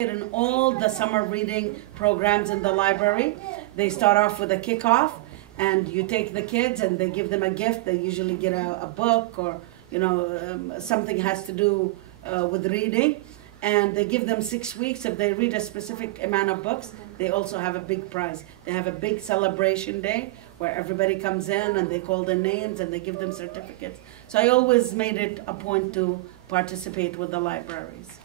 In all the summer reading programs in the library, they start off with a kickoff, and you take the kids and they give them a gift. They usually get a book or something has to do with reading, and they give them 6 weeks. If they read a specific amount of books, they also have a big prize. They have a big celebration day where everybody comes in and they call their names and they give them certificates. So I always made it a point to participate with the libraries.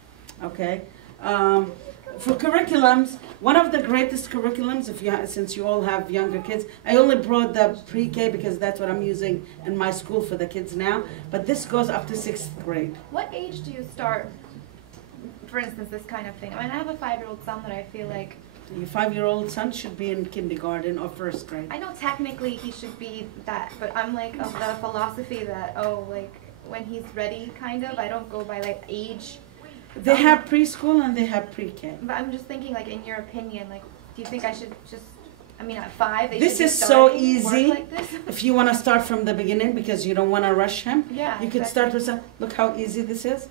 Okay. For curriculums, one of the greatest curriculums, since you all have younger kids, I only brought the pre-K because that's what I'm using in my school for the kids now, but this goes up to 6th grade. What age do you start, for instance, this kind of thing? I mean, I have a 5-year-old son that I feel like... Your 5-year-old son should be in kindergarten or 1st grade. I know technically he should be that, but I'm like of the philosophy that, when he's ready, kind of, I don't go by like age. They have preschool and they have pre-K. But I'm just thinking, like, in your opinion, like, do you think I should just, at 5, they this should be is so easy like this? if you want to start from the beginning because you don't want to rush him. Yeah, you could start with look how easy this is.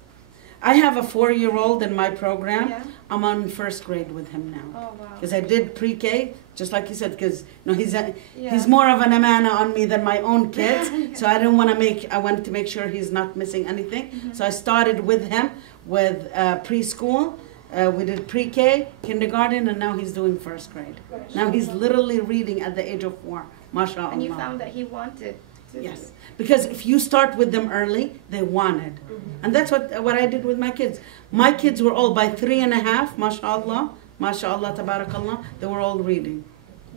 I have a 4-year-old in my program. Yeah. I'm on 1st grade with him now. Oh, wow. Because I did pre-K, just like you said, because he's more of an amana on me than my own kids. Yeah. So I wanted to make sure he's not missing anything. Mm-hmm. So I started with him with preschool. We did pre-K, kindergarten, and now he's doing 1st grade. Now he's literally reading at the age of 4. MashaAllah. And you found that he wanted to. Yes, because if you start with them early, they wanted. Mm-hmm. And that's what I did with my kids. My kids were all by 3.5, MashaAllah, MashaAllah, Tabarakallah, they were all reading.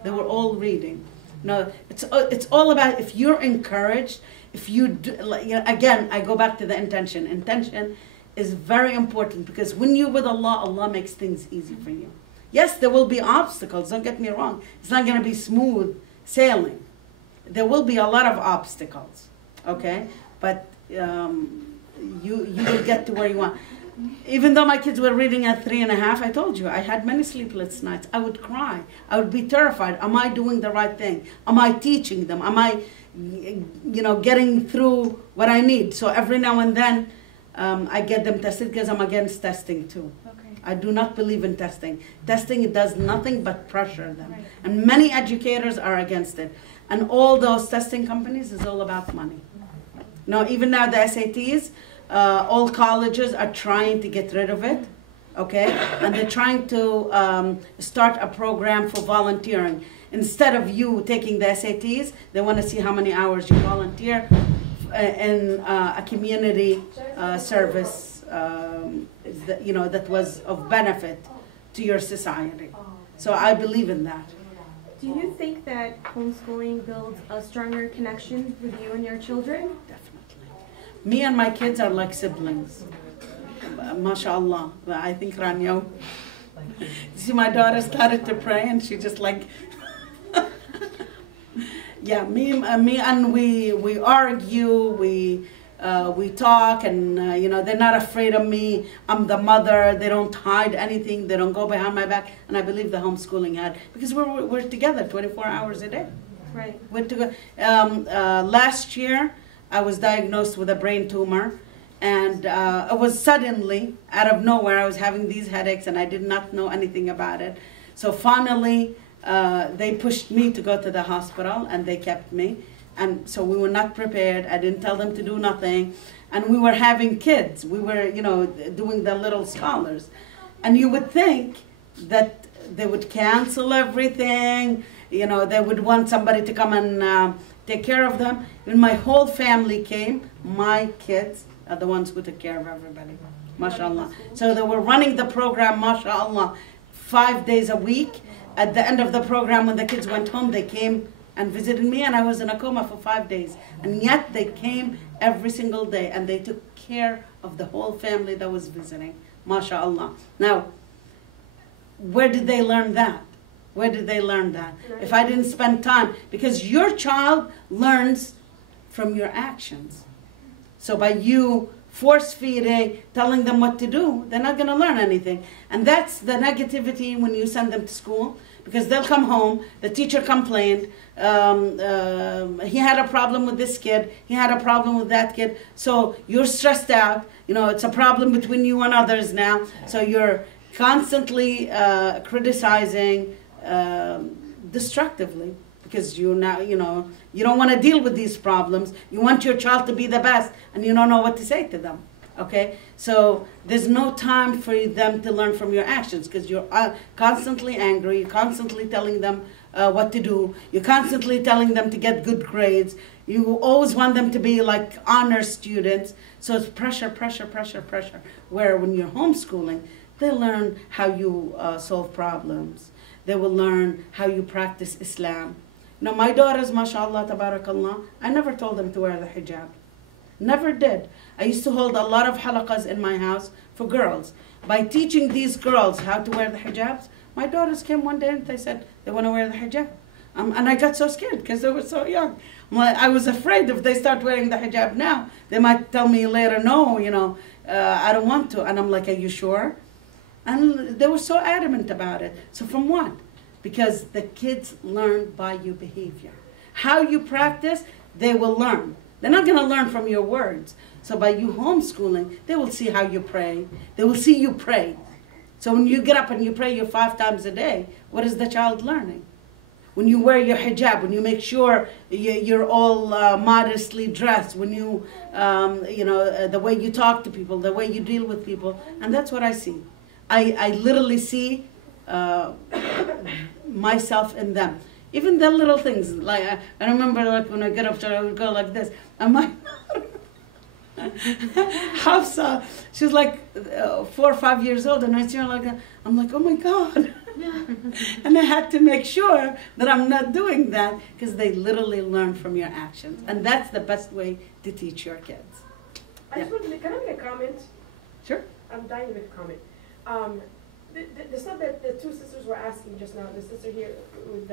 They were all reading. No, it's all about if you're encouraged, if you do, again, I go back to the intention. Intention is very important because when you're with Allah, Allah makes things easy for you. Yes, there will be obstacles, don't get me wrong. It's not going to be smooth sailing. There will be a lot of obstacles, okay? But you will get to where you want. Even though my kids were reading at 3.5, I told you, I had many sleepless nights. I would cry. I would be terrified. Am I doing the right thing? Am I teaching them? Am I, getting through what I need? So every now and then, I get them tested because I'm against testing too. Okay. I do not believe in testing. Testing, it does nothing but pressure them. Right. And many educators are against it. And all those testing companies is all about money. No, even now the SATs, all colleges are trying to get rid of it, okay? And they're trying to start a program for volunteering. Instead of you taking the SATs, they want to see how many hours you volunteer in a community service that was of benefit to your society. So I believe in that. Do you think that homeschooling builds a stronger connection with you and your children? Definitely. Me and my kids are like siblings. MashaAllah. I think Rania. See, my daughter started to pray and she just like... Yeah, me and we argue, we talk, and they're not afraid of me. I'm the mother. They don't hide anything. They don't go behind my back. And I believe the homeschooling had, because we're together 24 hours a day. Right. We're together. Last year, I was diagnosed with a brain tumor, and it was suddenly out of nowhere. I was having these headaches, and I did not know anything about it. So finally, they pushed me to go to the hospital, and they kept me. And so we were not prepared. I didn't tell them to do nothing. And we were having kids. We were, doing the little scholars. And you would think that they would cancel everything. They would want somebody to come and take care of them. When my whole family came, my kids are the ones who took care of everybody. MashaAllah. So they were running the program, MashaAllah, 5 days a week. At the end of the program, when the kids went home, they came and visited me, and I was in a coma for 5 days. And yet they came every single day, and they took care of the whole family that was visiting. MashaAllah. Now, where did they learn that? Where did they learn that? If I didn't spend time, because your child learns from your actions. So by you force-feeding, telling them what to do, they're not going to learn anything. And that's the negativity when you send them to school, because they'll come home, the teacher complained, he had a problem with this kid, he had a problem with that kid, so you're stressed out, it's a problem between you and others now, so you're constantly criticizing destructively, because you don't want to deal with these problems. You want your child to be the best, and you don't know what to say to them. Okay, so there's no time for them to learn from your actions, because you're constantly angry. You're constantly telling them what to do. You're constantly telling them to get good grades. You always want them to be like honor students. So it's pressure, pressure, pressure, pressure. Where when you're homeschooling, they learn how you solve problems. They will learn how you practice Islam. Now, my daughters, mashallah, tabarakallah, I never told them to wear the hijab. Never did. I used to hold a lot of halaqas in my house for girls. By teaching these girls how to wear the hijabs, my daughters came one day and they said they want to wear the hijab. And I got so scared because they were so young. I was afraid if they start wearing the hijab now, they might tell me later, no, I don't want to. And I'm like, are you sure? And they were so adamant about it. So from what? Because the kids learn by your behavior. How you practice, they will learn. They're not going to learn from your words. So by you homeschooling, they will see how you pray. They will see you pray. So when you get up and you pray your 5 times a day, what is the child learning? When you wear your hijab, when you make sure you're all modestly dressed, when you, the way you talk to people, the way you deal with people, and that's what I see. I literally see myself in them. Even the little things, like I remember like when I get up there, I would go like this. And my Hafsa, she was like 4 or 5 years old, and I see her like that. I'm like, oh my God. And I had to make sure that I'm not doing that, because they literally learn from your actions. And that's the best way to teach your kids. Can I make a comment? Sure. I'm dying to make a comment. The stuff that the 2 sisters were asking just now, the sister here with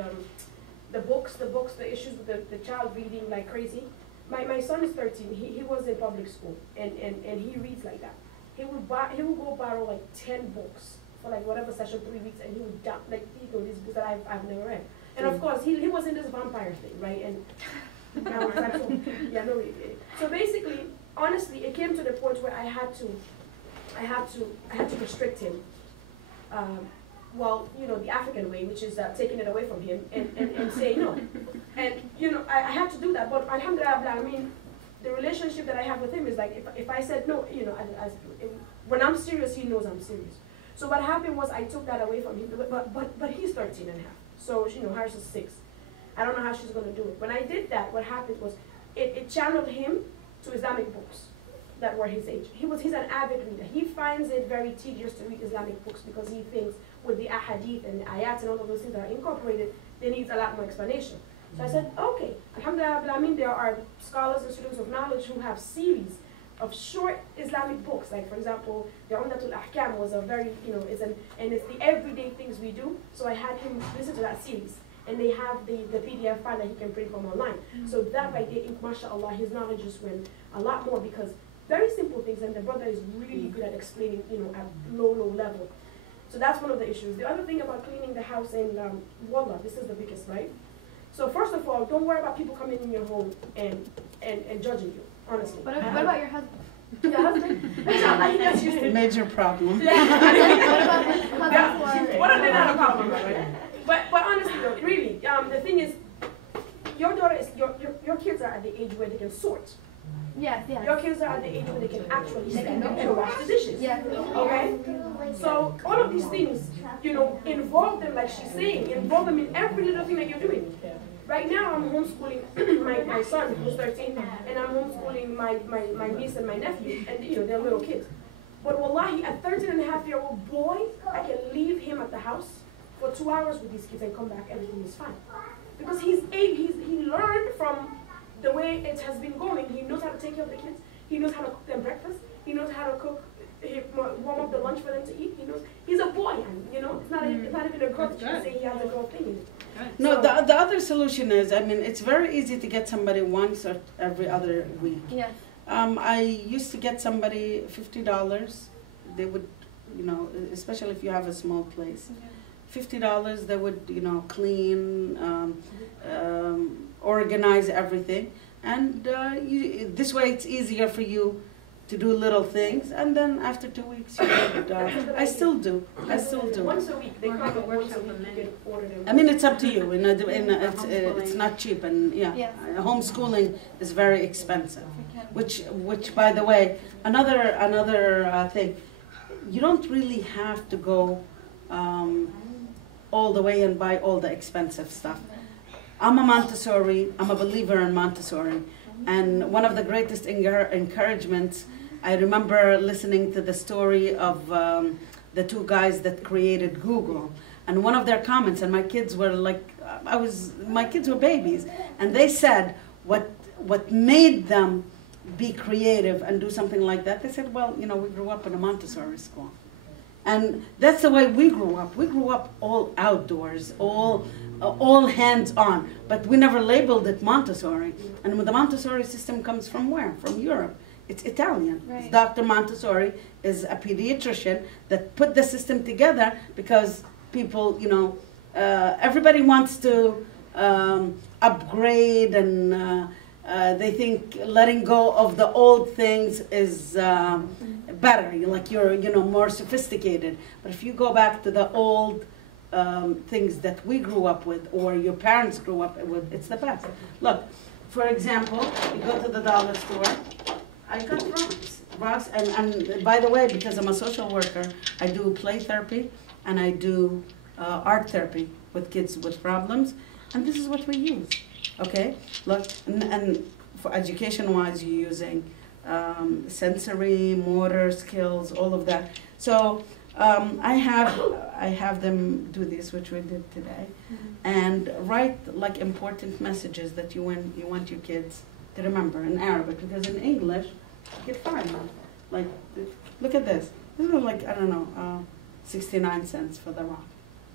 the books, the issues with the child reading like crazy. My son is 13. He was in public school, and he reads like that. He would go borrow like 10 books for like whatever session, 3 weeks, and he would dump like these books that I've never read. And of course he was in this vampire thing, right? And I was like, oh, yeah, no. So basically, honestly, it came to the point where I had to restrict him. The African way, which is taking it away from him and saying no. And, I had to do that. But alhamdulillah, I mean, the relationship that I have with him is like, if I said no, when I'm serious, he knows I'm serious. So what happened was I took that away from him. But he's 13 and a half. So, Harris is 6. I don't know how she's going to do it. When I did that, what happened was it channeled him to Islamic books that were his age. He's an avid reader. He finds it very tedious to read Islamic books because he thinks with the ahadith and the ayat and all of those things that are incorporated, they need a lot more explanation. So I said, okay, alhamdulillah, I mean, there are scholars and students of knowledge who have series of short Islamic books. Like, for example, the Umdatul Ahkam was a very, and it's the everyday things we do. So I had him listen to that series. And they have the PDF file that he can print from online. So that right there, mashallah, his knowledge just went a lot more, because very simple things, and the brother is really good at explaining, at low level. So that's one of the issues. The other thing about cleaning the house, and wallah, this is the biggest, right? So first of all, don't worry about people coming in your home and judging you, honestly. What about your husband? Your husband? Inshallah, he gets used to it. Major problem. What about his What are they not a problem, right? But honestly though, really, the thing is, your daughter is, your kids are at the age where they can sort. Yes. Your kids are at the age where they can actually stand up and wash the dishes. Yes. Okay? So all of these things, involve them, like she's saying, involve them in every little thing that you're doing. Right now I'm homeschooling my son, who's 13, and I'm homeschooling my niece and my nephew, and they're little kids. But wallahi, a 13-and-a-half-year-old boy, I can leave him at the house for 2 hours with these kids and come back, everything is fine. Because he learned from the way it has been going. He knows how to take care of the kids. He knows how to cook them breakfast. He knows how to cook, warm up the lunch for them to eat. He's a boy, and it's not even a girl that you can say he has a girl thing in it. No, So, the other solution is, it's very easy to get somebody once or every other week. Yes. I used to get somebody $50. They would, especially if you have a small place. $50, they would, clean, organize everything. And this way it's easier for you to do little things, and then after 2 weeks, you would, I still do. Once a week, they come up once a week, you can order them. I mean, it's up to you. It's not cheap, and Yes. homeschooling is very expensive. Which, by the way, another thing, you don't really have to go all the way and buy all the expensive stuff. I'm a Montessori. I'm a believer in Montessori, and one of the greatest encouragements. I remember listening to the story of the two guys that created Google, and one of their comments, and my kids were like, my kids were babies, and they said what made them be creative and do something like that. They said, well, we grew up in a Montessori school. And that's the way we grew up. We grew up all outdoors, all hands-on, but we never labeled it Montessori. And the Montessori system comes from where? From Europe. It's Italian. Right. Dr. Montessori is a pediatrician that put the system together because people, everybody wants to upgrade, and they think letting go of the old things is better. You're more sophisticated. But if you go back to the old things that we grew up with, or your parents grew up with, it's the best. Look, for example, you go to the dollar store. I got rocks, and by the way, because I'm a social worker, I do play therapy and I do art therapy with kids with problems, and this is what we use. Okay, look, and for education-wise, you're using sensory, motor skills, all of that. So I have them do this, which we did today, and write like important messages that you want your kids to remember in Arabic, because in English you get fine. Like, look at this. This is like, I don't know, 69 cents for the rock.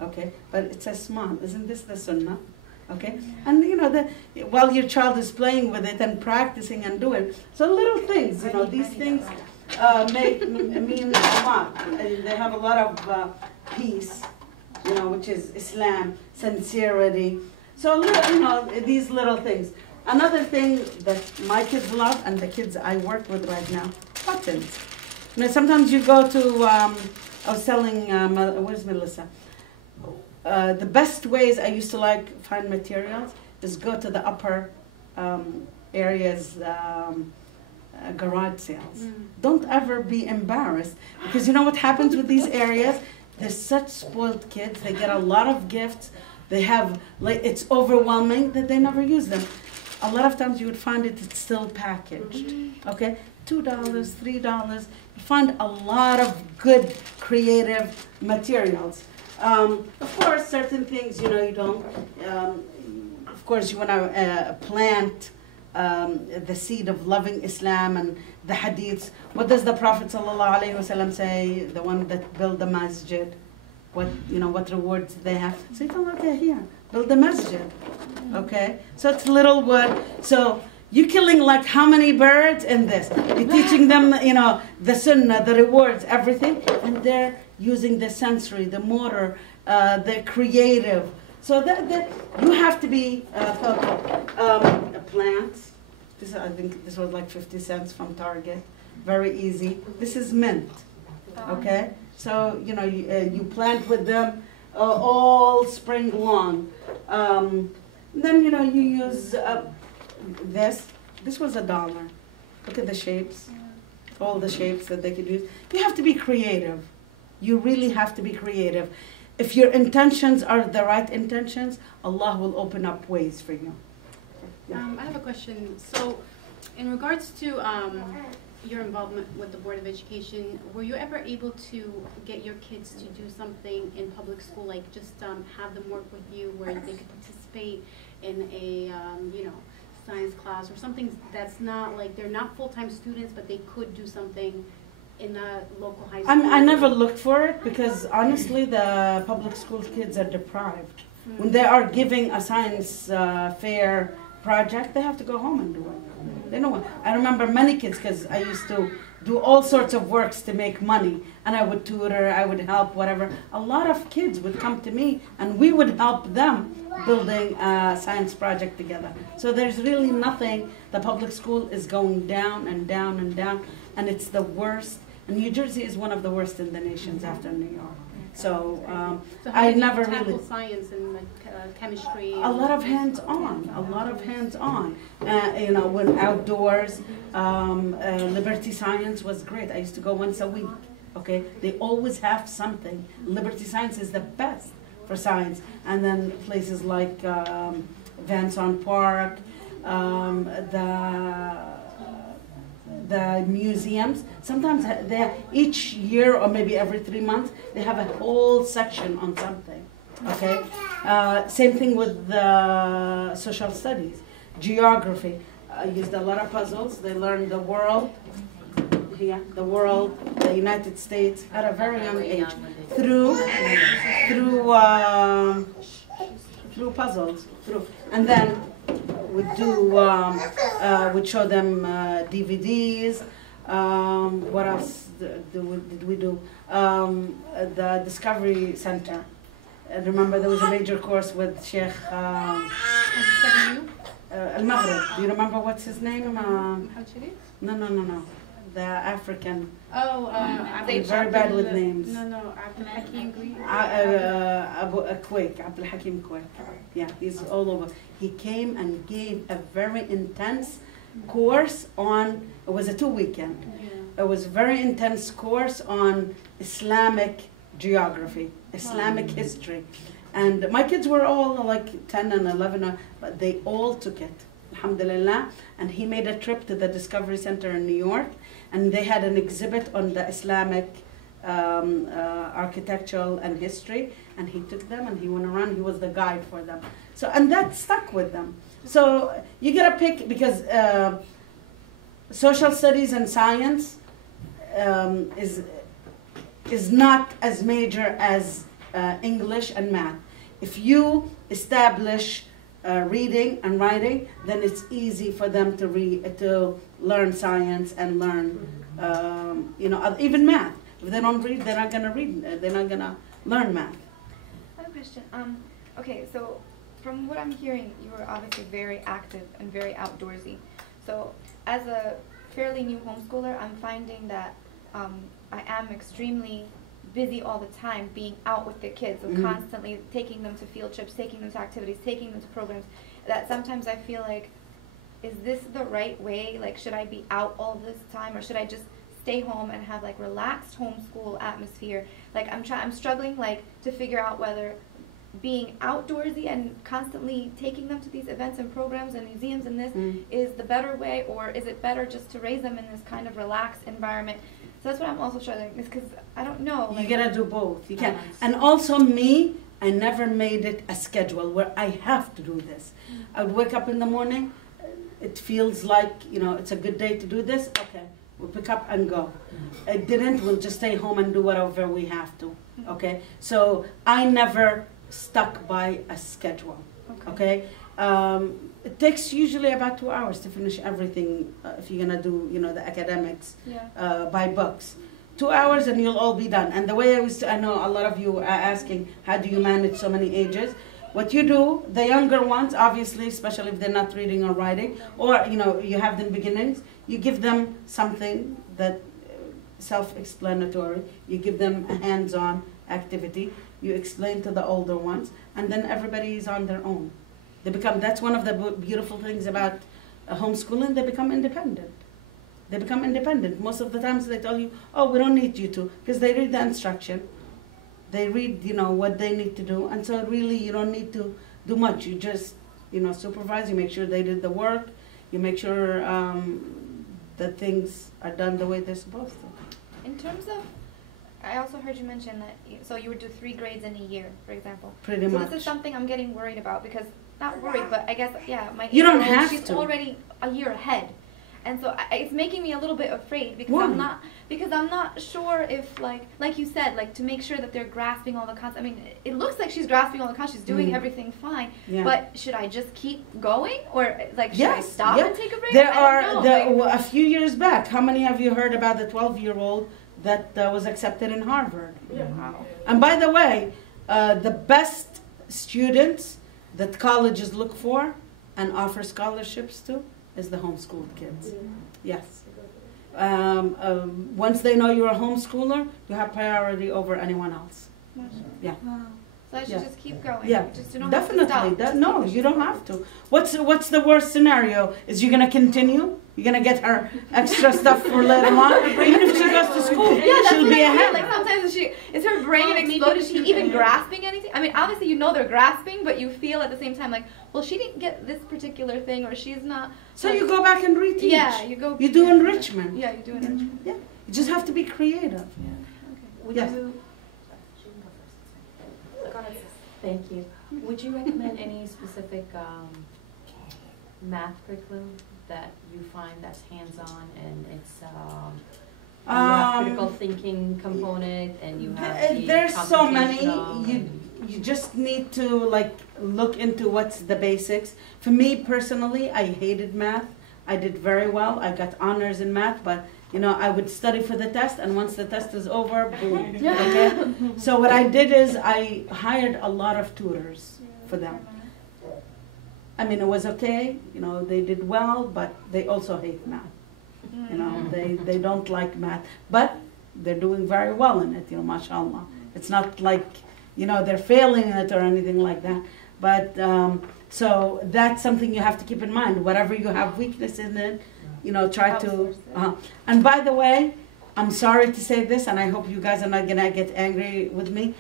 Okay, but it says small. Isn't this the sunnah? Okay, and while your child is playing with it and practicing and doing, so little things, these things mean a lot. They have a lot of peace, which is Islam, sincerity. So these little things. Another thing that my kids love, and the kids I work with right now, buttons. Sometimes you go to, I was telling, where's Melissa? The best ways I used to find materials is go to the upper areas, garage sales. Don't ever be embarrassed, because you know what happens with these areas? They're such spoiled kids. They get a lot of gifts. They have, it's overwhelming that they never use them. A lot of times you would find it's still packaged. Okay, $2, $3. You find a lot of good creative materials. Of course, certain things, you don't. Of course, you want to plant the seed of loving Islam and the hadiths. What does the Prophet ﷺ say? The one that built the masjid. What rewards they have? So you go, okay, here, build the masjid. Okay, so it's little wood. So you're killing how many birds in this? You're teaching them, the sunnah, the rewards, everything, and they're using the sensory, the motor, the creative. So that you have to be thoughtful. Plants. I think this was 50 cents from Target. Very easy. This is mint. Okay, so you plant with them all spring long. Then you use this. This was $1. Look at the shapes, all the shapes that they could use. You have to be creative. You really have to be creative. If your intentions are the right intentions, Allah will open up ways for you. Yeah. I have a question. So, in regards to your involvement with the Board of Education, were you ever able to get your kids to do something in public school, like just have them work with you where they could participate in a, science class or something that's not they're not full-time students, but they could do something in the local high school? I never looked for it, because honestly the public school kids are deprived. When they are giving a science fair project, they have to go home and do it. They know. I remember many kids, because I used to do all sorts of works to make money, and I would tutor, I would help, whatever. A lot of kids would come to me, and we would help them building a science project together. So there's really nothing. The public school is going down and down and down. and it's the worst. And New Jersey is one of the worst in the nations after New York. So So how I did you never tackle really. science and like chemistry? A lot of hands-on, a lot of hands-on. You know, when outdoors, Liberty Science was great. I used to go once a week. Okay, they always have something. Liberty Science is the best for science. And then places like Van Zandt Park, the museums. Sometimes they each year or maybe every 3 months they have a whole section on something. Okay, same thing with the social studies, geography. I used a lot of puzzles. They learned the world. Yeah, the world, the United States at a very young age through puzzles. And then we'd show them DVDs. What else did we do? The Discovery Center. Remember there was a major course with Sheikh Al-Maghrib. Do you remember what's his name? No. The African. Oh, I'm very bad with names. No, Abdul Hakim Greek. Abdul Hakim Quake. Yeah, he's all over. He came and gave a very intense course on, it was a 2-weekend. Yeah. It was a very intense course on Islamic geography, Islamic history. And my kids were all like 10 and 11, but they all took it, alhamdulillah. And he made a trip to the Discovery Center in New York, and they had an exhibit on the Islamic architectural and history, and he took them and he went around, he was the guide for them. So, and that stuck with them. So you gotta pick, because social studies and science is not as major as English and math. If you establish reading and writing, then it's easy for them to learn science and learn, even math. If they don't read, they're not gonna read. They're not gonna learn math. I have a question. Okay, so from what I'm hearing, you are obviously very active and very outdoorsy. So as a fairly new homeschooler, I'm finding that I am extremely busy all the time being out with the kids, so constantly taking them to field trips, taking them to activities, taking them to programs, that sometimes I feel like, is this the right way? Like, should I be out all this time, or should I just stay home and have like relaxed homeschool atmosphere? Like, I'm struggling like to figure out whether being outdoorsy and constantly taking them to these events and programs and museums and this is the better way, or is it better just to raise them in this kind of relaxed environment? So that's what I'm also struggling with, because I don't know. You gotta do both. You can. And also me, I never made it a schedule where I have to do this. I would wake up in the morning, it feels like, it's a good day to do this. Okay, we'll pick up and go. It didn't, we'll just stay home and do whatever we have to. Okay, so I never stuck by a schedule. Okay, it takes usually about 2 hours to finish everything if you're gonna do, the academics by books. 2 hours and you'll all be done. And the way I know a lot of you are asking, how do you manage so many ages? What you do, the younger ones, obviously, especially if they're not reading or writing, or you have them beginnings, you give them something that self-explanatory. You give them a hands-on activity. You explain to the older ones, and then everybody is on their own. That's one of the beautiful things about homeschooling. They become independent. They become independent. Most of the times they tell you, oh, we don't need you to, because they read the instruction. They read, what they need to do. And so really you don't need to do much. You just, supervise. You make sure they did the work. You make sure that things are done the way they're supposed to. In terms of, I also heard you mention that, so you would do 3 grades in a year, for example. Pretty much. So this is something I'm getting worried about, because, not worried, but I guess, my you don't 8-year-old, have she's to. already a year ahead. And so it's making me a little bit afraid, because Why? I'm not sure if, like you said, to make sure that they're grasping all the concepts. I mean, it looks like she's grasping all the concepts, she's doing everything fine, but should I just keep going, or should I stop and take a break? A few years back, how many of you heard about the 12-year-old that was accepted in Harvard? Yeah. Wow. And by the way, the best students that colleges look for and offer scholarships to is the homeschooled kids. Yes. Once they know you're a homeschooler, you have priority over anyone else. Yeah. Wow. So I should just keep going. Yeah, You just don't definitely. have to stop. No, you don't have to. What's the worst scenario? Is you're gonna continue? You're gonna get her extra stuff for later on? Even if she goes to school, Yeah, that's she'll what be I feel. ahead. Like sometimes is her brain Well, maybe exploded? Is she she even can- grasping anything? I mean, obviously you know they're grasping, but you feel at the same time like, well, she didn't get this particular thing, or she's not. So you go back and reteach. Yeah, you go. You do enrichment. Yeah, you do enrichment. Yeah. You just have to be creative. Would Yes. you? Go ahead, sis. Thank you. Would you recommend any specific math curriculum that you find that's hands-on and it's you have critical thinking component and you have the There's so many. computational You just need to like look into what's the basics. For me personally, I hated math. I did very well. I got honors in math, but you know, I would study for the test, and once the test is over, boom. Okay. So what I did is I hired a lot of tutors for them. I mean, it was okay. You know, they did well, but they also hate math. You know, they don't like math, but they're doing very well in it. You know, mashallah. It's not like, you know, they're failing in it or anything like that. But so that's something you have to keep in mind. Whatever you have weakness in it, you know, try to. And by the way, I'm sorry to say this, and I hope you guys are not gonna get angry with me.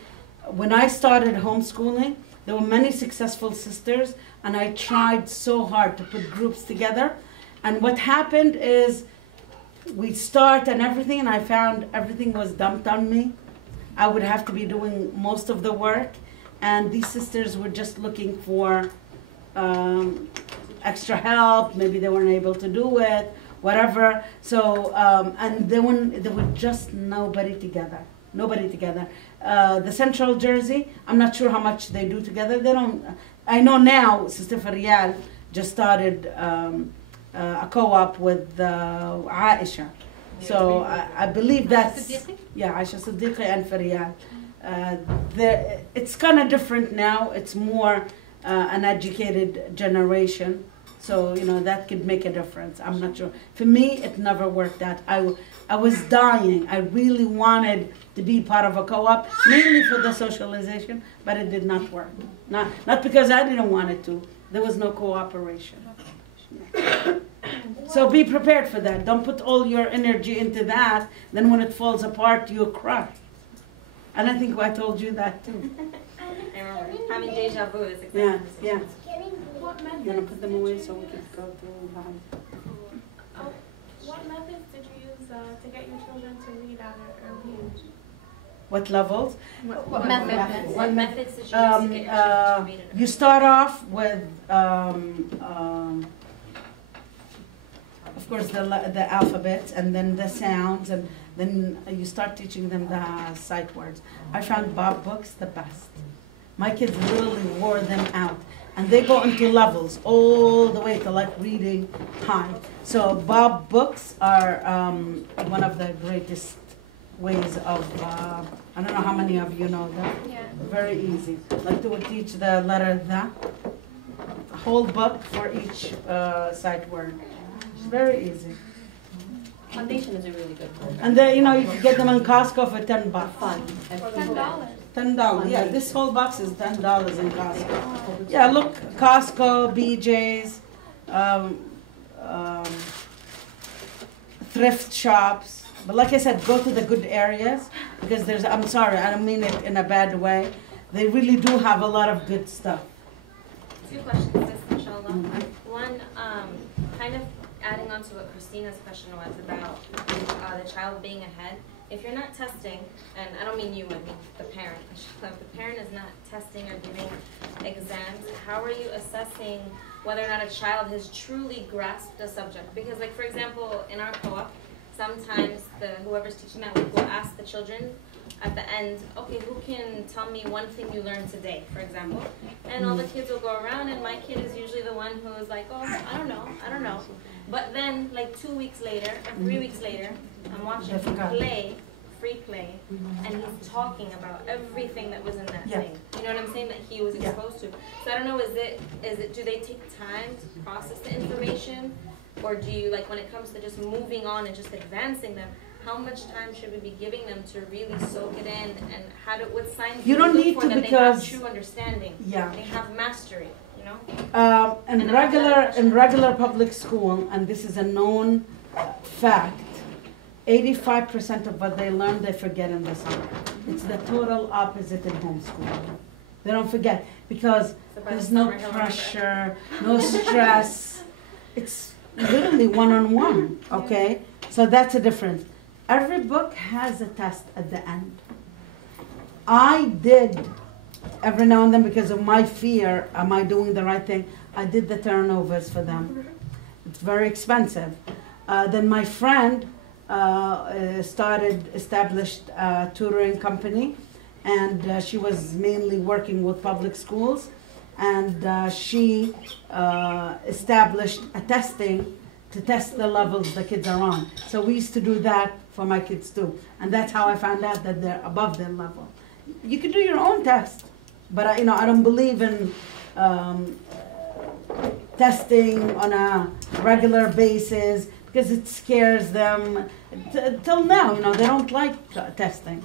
When I started homeschooling, there were many successful sisters, and I tried so hard to put groups together. And what happened is, we start and everything, and I found everything was dumped on me. I would have to be doing most of the work, and these sisters were just looking for extra help. Maybe they weren't able to do it, whatever. So, and there were just nobody together. Nobody together. The Central Jersey, I'm not sure how much they do together. They don't. I know now, Sister Faryal just started a co-op with Aisha. So I believe that's, yeah, Aisha Siddiqui and Faryal. It's kind of different now. It's more an educated generation. So, you know, that could make a difference. I'm not sure. For me, it never worked out. I was dying. I really wanted to be part of a co-op, mainly for the socialization, but it did not work. Not because I didn't want it to. There was no cooperation. Yeah. So be prepared for that. Don't put all your energy into that. Then when it falls apart, you'll cry. And I think I told you that too. I remember having deja vu is exactly Yeah, the yeah. same. You want to put them away so we can go through behind. What methods did you use to get your children to read at an early age? What levels? What method? What methods did you use to get your children to read it? You start off with, of course, the alphabet, and then the sounds, and then you start teaching them the sight words. I found Bob books the best. My kids literally wore them out. And they go into levels all the way to like reading high. So Bob books are one of the greatest ways of, I don't know how many of you know that. Yeah. Very easy. Like to teach the letter the, a whole book for each sight word. It's very easy. Foundation is a really good program. And then, you know, you can get them on Costco for $10. Fun. $10. $10. Yeah, this whole box is $10 in Costco. Yeah, look, Costco, BJ's, thrift shops. But like I said, go to the good areas because there's, I'm sorry, I don't mean it in a bad way. They really do have a lot of good stuff. Two questions, sis, inshallah. One, kind of adding on to what Christina's question was about the child being ahead. If you're not testing, and I don't mean you, I mean the parent. If the parent is not testing or giving exams, how are you assessing whether or not a child has truly grasped the subject? Because, like, for example, in our co-op, sometimes whoever's teaching that week will ask the children at the end, okay, who can tell me one thing you learned today, for example? And all the kids will go around, and my kid is usually the one who is like, oh, I don't know. But then, like 2 weeks later, or 3 weeks later, I'm watching him play, free play, and he's talking about everything that was in that thing. You know what I'm saying? That he was exposed to. So I don't know, is it, do they take time to process the information? Or do you, like, when it comes to just moving on and just advancing them, how much time should we be giving them to really soak it in, and what signs You do we don't look need for to that they have because- true understanding? Yeah. They have mastery, you know? In And I have another question. regular public school, and this is a known fact, 85% of what they learn they forget in the summer. It's the total opposite in homeschooling. They don't forget because So by the there's no summer, he'll remember. pressure, no stress. It's literally one-on-one, okay? So that's a difference. Every book has a test at the end. I did, every now and then, because of my fear, am I doing the right thing? I did the turnovers for them. It's very expensive. Then my friend established a tutoring company, and she was mainly working with public schools, and she established a testing to test the levels the kids are on. So we used to do that for my kids too, and that's how I found out that they're above their level. You can do your own test, but I don't believe in testing on a regular basis because it scares them. Till now, they don't like testing.